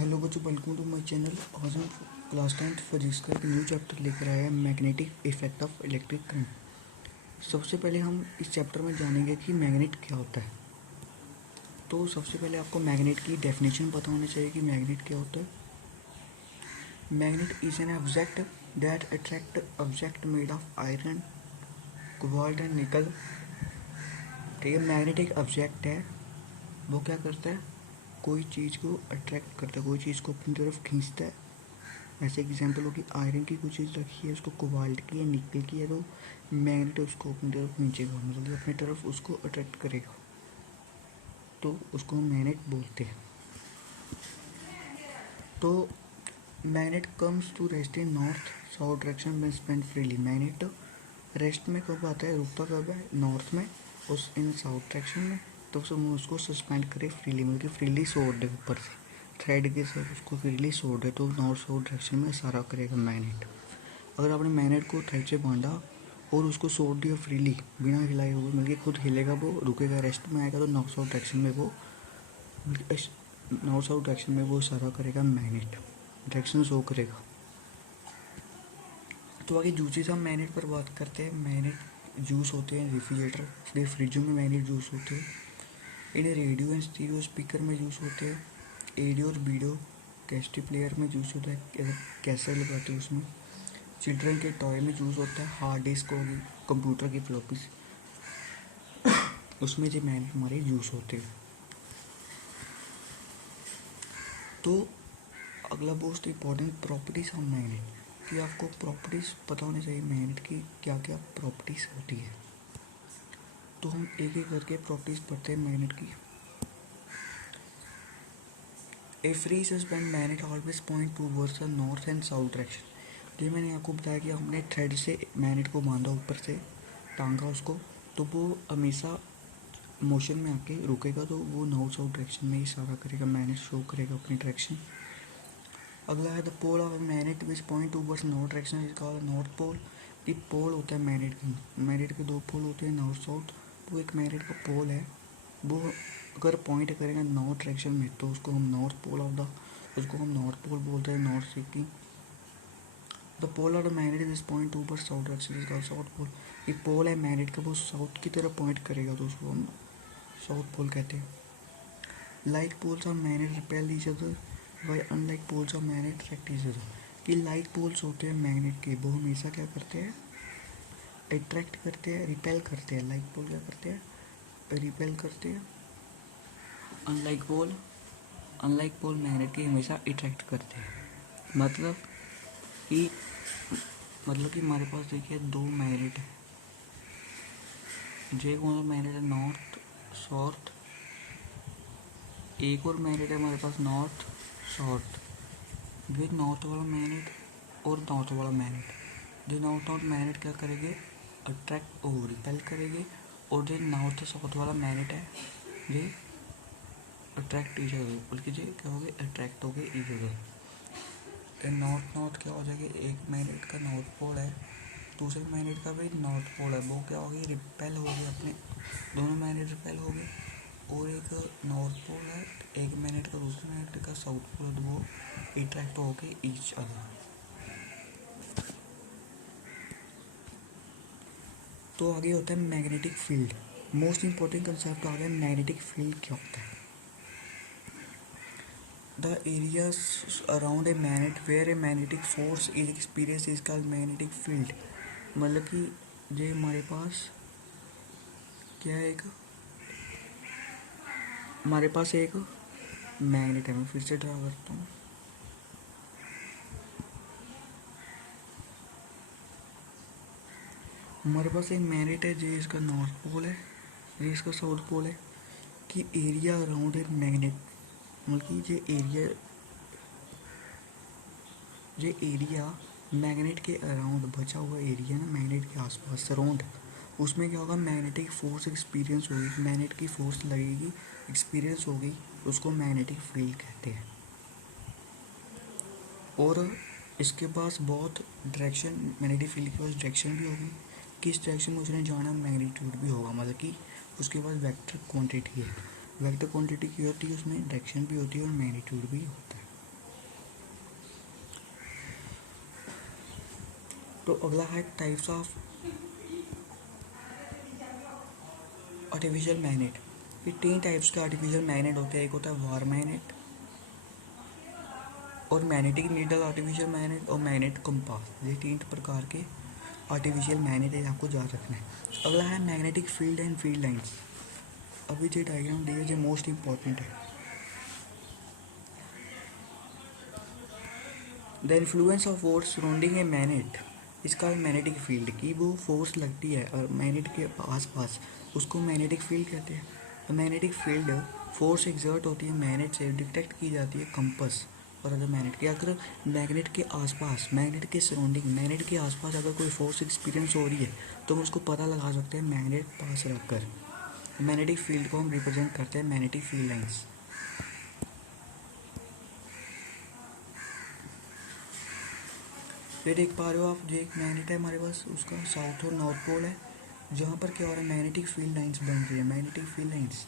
Hello बच्चों, welcome to my channel. आज हम क्लास 10th फिजिक्स का एक न्यू चैप्टर लेकर आए हैं, magnetic effect of electric current. सबसे पहले हम इस चैप्टर में जानेंगे कि मैग्नेट क्या होता है। तो सबसे पहले आपको मैग्नेट की डेफिनेशन पता होनी चाहिए कि मैग्नेट क्या होता है। Magnet is an object that attract object made of iron, cobalt and निकल। ठीक है, मैग्नेट एक ऑब्जेक्ट है, वो क्या करता है, कोई चीज़ को अट्रैक्ट करता है, कोई चीज़ को अपनी तरफ खींचता है। ऐसे एग्जाम्पल होगी, आयरन की कोई चीज़ रखी है, उसको कोबाल्ट की या निकल की है, तो मैग्नेट उसको अपनी तरफ खींचेगा, मतलब अपनी तरफ उसको अट्रैक्ट करेगा, तो उसको हम मैग्नेट बोलते हैं। तो magnet comes to rest in north south direction में स्पेंड फ्रीली। मैग्नेट रेस्ट में कब आता है, रुकता कब है, नॉर्थ में, उस इन साउथ डायरेक्शन में, तो उसको सस्पेंड करे फ्रीली, मतलब कि फ्रीली छोड़ दे ऊपर से थ्रेड के साथ, उसको फ्रीली छोड़ दे, तो नॉर्थ साउथ डायरेक्शन में सारा करेगा मैग्नेट। अगर आपने मैग्नेट को थ्रेड से बांधा और उसको छोड़ दिया फ्रीली बिना हिलाए हुए, मतलब कि खुद हिलेगा, वो रुकेगा, रेस्ट में आएगा, तो नॉर्थ साउथ डायरेक्शन में वो सारा करेगा मैग्नेट, डायरेक्शन शो करेगा। तो आगे जूसेस हम मैग्नेट पर बात करते हैं। मैग्नेट जूस होते हैं रेफ्रिजरेटर, फ्रिजों में मैग्नेट जूस होते हैं। इन्हें रेडियो एंड स्टीरियो स्पीकर में यूज़ होते हैं। एडियो और वीडियो कैसेट प्लेयर में यूज़ होता है, कैसेट लगाते हैं उसमें। चिल्ड्रन के टॉय में यूज़ होता है। हार्ड डिस्क होगी, कंप्यूटर की फ्लॉपीज, उसमें जो मैग्नेट हमारे यूज़ होते हैं। तो अगला most important properties of magnet, कि आपको प्रॉपर्टीज़ पता होनी चाहिए मैग्नेट की क्या क्या प्रॉपर्टीज़ होती है। तो हम एक एक करके प्रॉपर्टीज़ पढ़ते हैं मैग्नेट की। A free suspend magnet always point towards the north and south direction. ये मैंने आपको बताया कि हमने थ्रेड से मैग्नेट को बांधा, ऊपर से टांगा उसको, तो वो हमेशा मोशन में आके रुकेगा, तो वो नॉर्थ साउथ डायरेक्शन में ही सारा करेगा, मैग्नेट शो करेगा अपनी डायरेक्शन। अगला है the pole of magnet which point towards north direction is called north pole. ये पोल होता है मैग्नेट के दो पोल होते हैं, नॉर्थ साउथ। वो एक मैग्नेट का पोल है, वो अगर पॉइंट करेगा नॉर्थ डायरेक्शन में, तो उसको हम नॉर्थ पोल बोलते हैं, नॉर्थ से की। The pole of the magnet is point towards south direction is called south pole. ये पोल है मैग्नेट का, वो साउथ की तरफ पॉइंट करेगा, तो उसको हम साउथ पोल कहते हैं। Like poles of magnet repel each other why unlike poles of magnet attract each other. कि लाइक पोल्स होते हैं मैग्नेट के, वो हमेशा क्या करते हैं, अट्रैक्ट करते हैं, रिपेल करते हैं। लाइक पोल क्या करते हैं, रिपेल करते हैं। अनलाइक पोल मैग्नेट के हमेशा अट्रैक्ट करते हैं। मतलब कि हमारे पास देखिए दो मैग्नेट है, जो कौन सा मैग्नेट है, नॉर्थ साउथ। एक और मैग्नेट है हमारे पास नॉर्थ साउथ। वे नॉर्थ वाला मैग्नेट और नॉर्थ वाला मैग्नेट, जो नॉर्थ मैग्नेट क्या करेंगे, अट्रैक्ट और रिपेल करेंगे, और जो नॉर्थ साउथ वाला मैग्नेट है ये अट्रैक्ट ईच अदर, बल्कि जो क्या हो गए, अट्रैक्ट हो गए ईच अदर। नॉर्थ क्या हो जाएगा, एक मैग्नेट का नॉर्थ पोल है, दूसरे मैग्नेट का भी नॉर्थ पोल है, वो क्या हो गई, रिपेल हो गए, अपने दोनों मैग्नेट रिपेल हो गए। और एक नॉर्थ पोल है, एक मैग्नेट का दूसरे मैग्नेट का साउथ पोल है, तो वो अट्रैक्ट हो गए ईच अदर। तो आगे होता है magnetic field. Most important concept आ गया, मैग्नेटिक फील्ड क्या होता है। The area around a magnet where a magnetic force is experience is called magnetic field. मतलब कि जो हमारे पास क्या है, हमारे पास एक मैग्नेट है, मैं फिर से ड्रा करता हूँ। हमारे पास एक मैग्नेट है, जो इसका नॉर्थ पोल है, जो इसका साउथ पोल है। कि एरिया अराउंड ए मैग्नेट, मतलब कि जो एरिया मैग्नेट के अराउंड बचा हुआ एरिया ना, मैग्नेट के आसपास सराउंड, उसमें क्या होगा, मैग्नेटिक फोर्स एक्सपीरियंस होगी, मैग्नेट की फोर्स लगेगी, एक्सपीरियंस होगी, उसको मैग्नेटिक फील्ड कहते हैं। और इसके पास बहुत डायरेक्शन, मैग्नेटिक फील्ड के पास डायरेक्शन भी होगी, किस डायरेक्शन में उसने जाना, मैग्नीट्यूड भी होगा, मतलब कि उसके पास वेक्टर क्वांटिटी है। वेक्टर क्वांटिटी की होती है, उसमें डायरेक्शन भी होती है और मैग्नीट्यूड भी होता है। तो अगला है टाइप्स ऑफ आर्टिफिशियल मैग्नेट। ये 3 टाइप्स के आर्टिफिशियल मैग्नेट होते हैं। एक होता है वार मैग्नेट और मैग्नेटिक नीडल आर्टिफिशियल मैग्नेट और मैग्नेट कंपास। ये 3 प्रकार के आर्टिफिशियल मैग्नेट है, आपको याद रखना है। अगला है magnetic field and field lines. अभी जो डायग्राम दी है जो मोस्ट इंपॉर्टेंट है। The influence of force surrounding a magnet, इसका मैग्नेटिक फील्ड की वो फोर्स लगती है और मैग्नेट के आसपास, उसको मैग्नेटिक फील्ड कहते हैं। मैग्नेटिक फील्ड फोर्स एग्जर्ट होती है मैग्नेट से, डिटेक्ट की जाती है कंपास और अदर मैग्नेट के। अगर मैग्नेट के आसपास, मैग्नेट के सराउंडिंग, मैग्नेट के आसपास अगर कोई फोर्स एक्सपीरियंस हो रही है तो हम उसको पता लगा सकते हैं मैग्नेट पास रखकर। मैग्नेटिक फील्ड को हम रिप्रेजेंट करते हैं मैग्नेटिक फील्ड लाइंस। ये देख पा रहे हो आप, जो एक मैग्नेट है हमारे पास, उसका साउथ और नॉर्थ पोल है, जहाँ पर क्या हो रहा है मैग्नेटिक फील्ड लाइंस बन रही है। मैग्नेटिक फील्ड लाइंस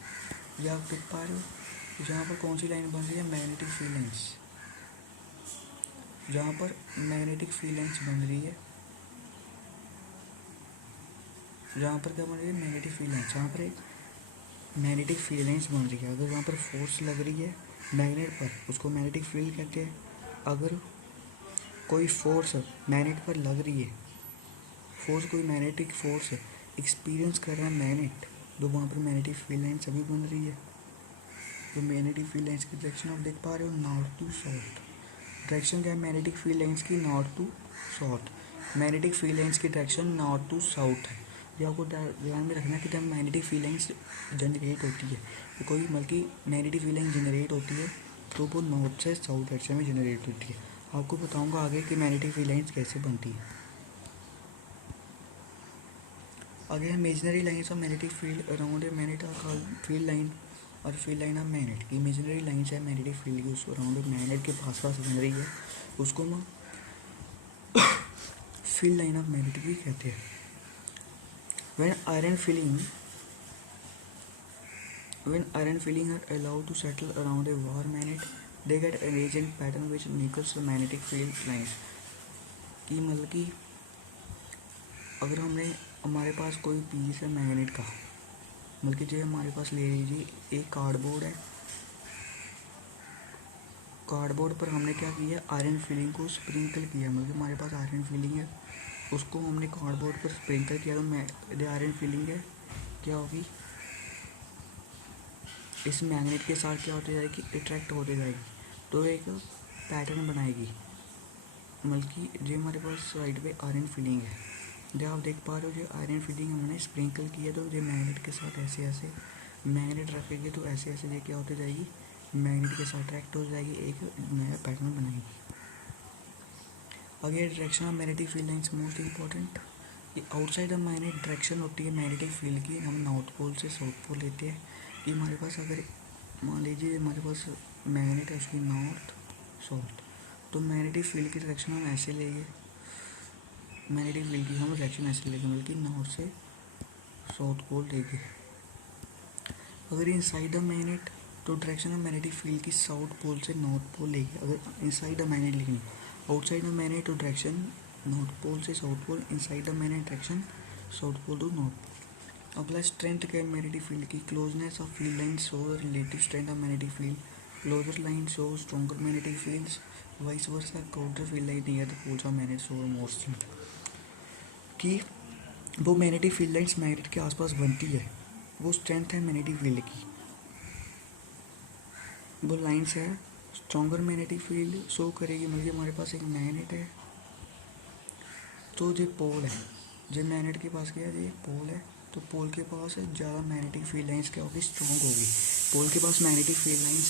ये आप देख पा रहे हो, जहाँ पर कौन सी लाइन बन रही है, मैग्नेटिक फील्ड लाइंस। जहाँ पर मैग्नेटिक फील्ड लाइंस बन रही है, जहाँ पर क्या बन रही है मैग्नेटिक फील्ड लाइंस, जहाँ पर एक मैग्नेटिक फील्ड लाइंस बन रही है। अगर वहाँ पर फोर्स लग रही है मैग्नेट पर, उसको मैग्नेटिक फील्ड कहते हैं। अगर कोई फोर्स मैग्नेट पर लग रही है, फोर्स कोई मैग्नेटिक फोर्स है एक्सपीरियंस कर रहा है मैग्नेट, तो वहाँ पर मैग्नेटिक फील्ड लाइंस अभी बन रही है। तो मैग्नेटिक फील्ड लाइंस की डायरेक्शन आप देख पा रहे हो, नॉर्थ टू साउथ। डायरेक्शन क्या है मैग्नेटिक फील्ड लाइंस की, north to south. Magnetic field lines की डायरेक्शन नॉर्थ टू साउथ है। ये आपको ध्यान में रखना कि जब मैग्नेटिक फील्ड लाइंस जनरेट होती है, तो कोई बल्कि मैग्नेटिक फील्ड लाइन जनरेट होती है तो वो नॉर्थ से साउथ डायरेक्शन में जनरेट होती है। आपको बताऊंगा आगे कि मैग्नेटिक फील्ड लाइंस कैसे बनती है। आगे है imaginary lines of magnetic field around a magnet are called field line और फील्ड लाइन ऑफ मैग्नेट। की इमेजिनरी लाइंस है मैग्नेटिक फील्ड की, उसको अराउंड मैग्नेट के पास पास बन रही है, उसको हम फील्ड लाइन ऑफ मैग्नेट भी कहते हैं। When iron filling are allowed to settle around a war magnet, they get arranged in pattern which equals the magnetic field lines। कि मतलब कि अगर हमारे पास कोई पीस है मैग्नेट का, मतलब कि जो हमारे पास ले लीजिए एक कार्डबोर्ड है, कार्डबोर्ड पर हमने क्या किया, आयरन फिलिंग को स्प्रिंकल किया। मतलब कि हमारे पास आयरन फिलिंग है, उसको हमने कार्डबोर्ड पर स्प्रिंकल किया, तो आयरन फिलिंग है क्या होगी, इस मैग्नेट के साथ क्या होती जाएगी, अट्रैक्ट होते जाएगी, तो एक पैटर्न बनाएगी। मतलब कि जो हमारे पास साइड पे आयरन फिलिंग है, जो आप देख पा रहे हो, जो आयरन फिलिंग हमने स्प्रिंकल किया, तो जो मैग्नेट के साथ ऐसे ऐसे मैग्नेट रखेगी, तो ऐसे ऐसे ये क्या होती जाएगी, मैग्नेट के साथ अट्रैक्ट हो जाएगी, एक नया पैटर्न बनाएगी। आगे direction of magnetic field lines most important. ये आउटसाइड ऑफ मैग्नेट डायरेक्शन होती है मैग्नेटिक फील्ड की, हम नॉर्थ पोल से साउथ पोल लेते हैं। ये हमारे पास अगर मान लीजिए हमारे पास मैग्नेट है, उसकी नॉर्थ साउथ, तो मैग्नेटिक फील्ड की डायरेक्शन हम ऐसे लेंगे, मैग्नेटिक फील्ड की हम डायरेक्शन ऐसे लेंगे, बल्कि नॉर्थ से साउथ पोल लेंगे। अगर इनसाइड द मैग्नेट, तो डायरेक्शन ऑफ मैग्नेटिक फील्ड की साउथ पोल से नॉर्थ पोल लेंगे। अगर इनसाइड द मैग्नेट लिखनी, आउटसाइड द मैग्नेट तो डायरेक्शन नॉर्थ पोल से south pole, inside the magnet direction south pole to north pole. अगला strength क्या है मैग्नेटिक फील्ड की, closeness of field line show relative strength of magnetic field, closer line show stronger magnetic fields, vice versa closer field line near the poles of magnet show more strength. कि वो magnetic field lines magnet के आसपास बनती है, वो strength है magnetic field की, वो लाइंस है स्ट्रॉन्गर मैग्नेटिक फील्ड शो करेगी। मतलब हमारे पास एक मैग्नेट है, तो जो पोल है, जो मैग्नेट के पास क्या है, ये पोल है, तो पोल के पास ज़्यादा मैग्नेटिक फील्ड लाइंस क्या होगी, स्ट्रॉन्ग होगी। पोल के पास मैग्नेटिक फील्ड लाइंस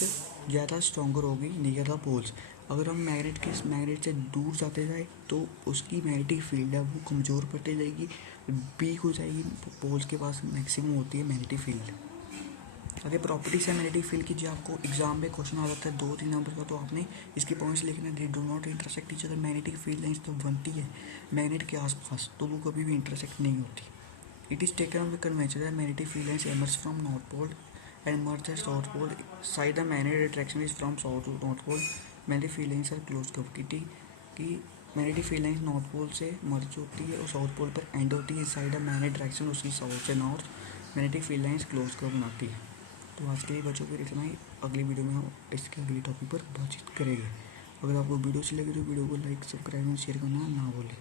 ज़्यादा स्ट्रॉन्गर होगी नियर द पोल्स। अगर हम मैग्नेट से दूर जाते जाए तो उसकी मैग्नेटिक फील्ड है वो कमज़ोर पड़ती जाएगी, वीक हो जाएगी। पोल्स के पास मैक्सिमम होती है मैग्नेटिक फील्ड। अगर प्रॉपर्टीज है मैग्नेटिक फील्ड की, जो आपको एग्जाम में क्वेश्चन आ जाता है 2-3 नंबर का, तो आपने इसके पॉइंट्स लिखना है। They do not intersect each other, magnetic field lines तो बनती है मैग्नेट के आसपास, तो वो कभी भी इंटरसेक्ट नहीं होती। It is taken on the convention that magnetic field lines emerge from north pole and merge at south pole, side the magnetic attraction is from south to north pole, magnetic field lines are close cavity. कि magnetic field lines north pole से merge होती है और south pole पर and होती है, side of magnetic direction उसकी south से north magnetic field lines close कर बनाती है। तो आज के लिए बच्चों फिर इतना ही, अगली वीडियो में हम इसके अगले टॉपिक पर बातचीत करेंगे। अगर आपको वीडियो अच्छी लगी तो वीडियो को लाइक, सब्सक्राइब और शेयर करना ना भूलें।